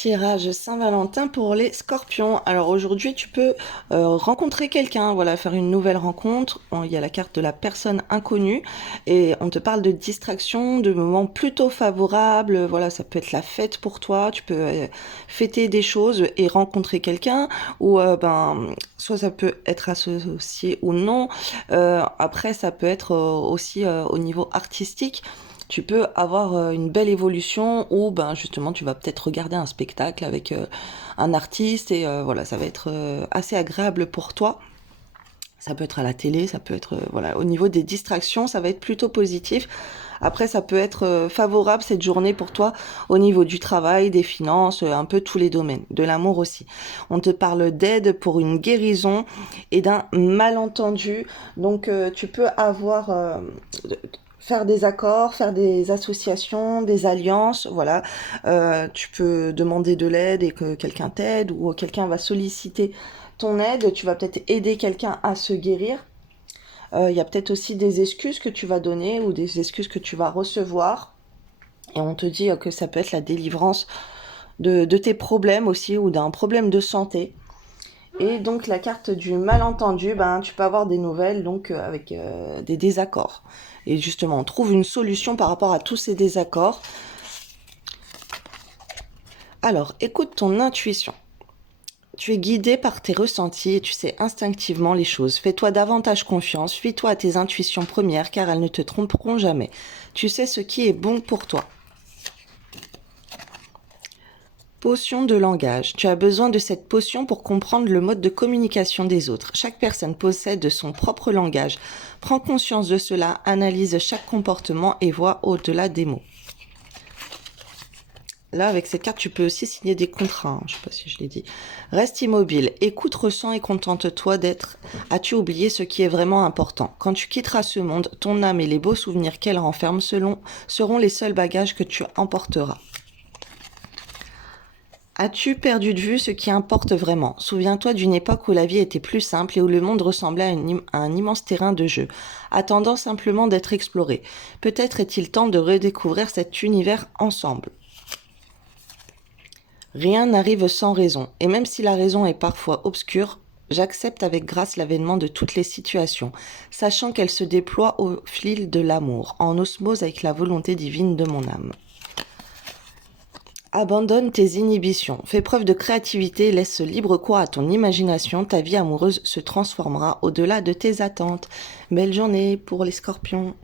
Tirage Saint-Valentin pour les scorpions. Alors aujourd'hui, tu peux rencontrer quelqu'un, voilà, faire une nouvelle rencontre. Il y a la carte de la personne inconnue et on te parle de distraction, de moments plutôt favorables. Voilà, ça peut être la fête pour toi. Tu peux fêter des choses et rencontrer quelqu'un ou soit ça peut être associé ou non. Après, ça peut être aussi au niveau artistique. Tu peux avoir une belle évolution où ben justement tu vas peut-être regarder un spectacle avec un artiste et voilà, ça va être assez agréable pour toi. Ça peut être à la télé, ça peut être voilà, au niveau des distractions, ça va être plutôt positif. Après, ça peut être favorable cette journée pour toi au niveau du travail, des finances, un peu tous les domaines, de l'amour aussi. On te parle d'aide pour une guérison et d'un malentendu. Donc, tu peux avoir faire des accords, faire des associations, des alliances, voilà. Tu peux demander de l'aide et que quelqu'un t'aide ou quelqu'un va solliciter ton aide. Tu vas peut-être aider quelqu'un à se guérir. Il y a peut-être aussi des excuses que tu vas donner ou des excuses que tu vas recevoir. Et on te dit que ça peut être la délivrance de tes problèmes aussi ou d'un problème de santé. Et donc la carte du malentendu, ben tu peux avoir des nouvelles donc avec des désaccords. Et justement, on trouve une solution par rapport à tous ces désaccords. Alors, écoute ton intuition. Tu es guidé par tes ressentis et tu sais instinctivement les choses. Fais-toi davantage confiance, fie-toi à tes intuitions premières car elles ne te tromperont jamais. Tu sais ce qui est bon pour toi. Potion de langage. Tu as besoin de cette potion pour comprendre le mode de communication des autres. Chaque personne possède son propre langage. Prends conscience de cela, analyse chaque comportement et vois au-delà des mots. Là, avec cette carte, tu peux aussi signer des contrats. Je ne sais pas si je l'ai dit. Reste immobile. Écoute, ressens et contente-toi d'être. As-tu oublié ce qui est vraiment important? Quand tu quitteras ce monde, ton âme et les beaux souvenirs qu'elle renferme seront les seuls bagages que tu emporteras. As-tu perdu de vue ce qui importe vraiment? Souviens-toi d'une époque où la vie était plus simple et où le monde ressemblait à un immense terrain de jeu, attendant simplement d'être exploré. Peut-être est-il temps de redécouvrir cet univers ensemble. Rien n'arrive sans raison, et même si la raison est parfois obscure, j'accepte avec grâce l'avènement de toutes les situations, sachant qu'elles se déploient au fil de l'amour, en osmose avec la volonté divine de mon âme. Abandonne tes inhibitions, fais preuve de créativité, laisse libre cours à ton imagination, ta vie amoureuse se transformera au-delà de tes attentes. Belle journée pour les scorpions.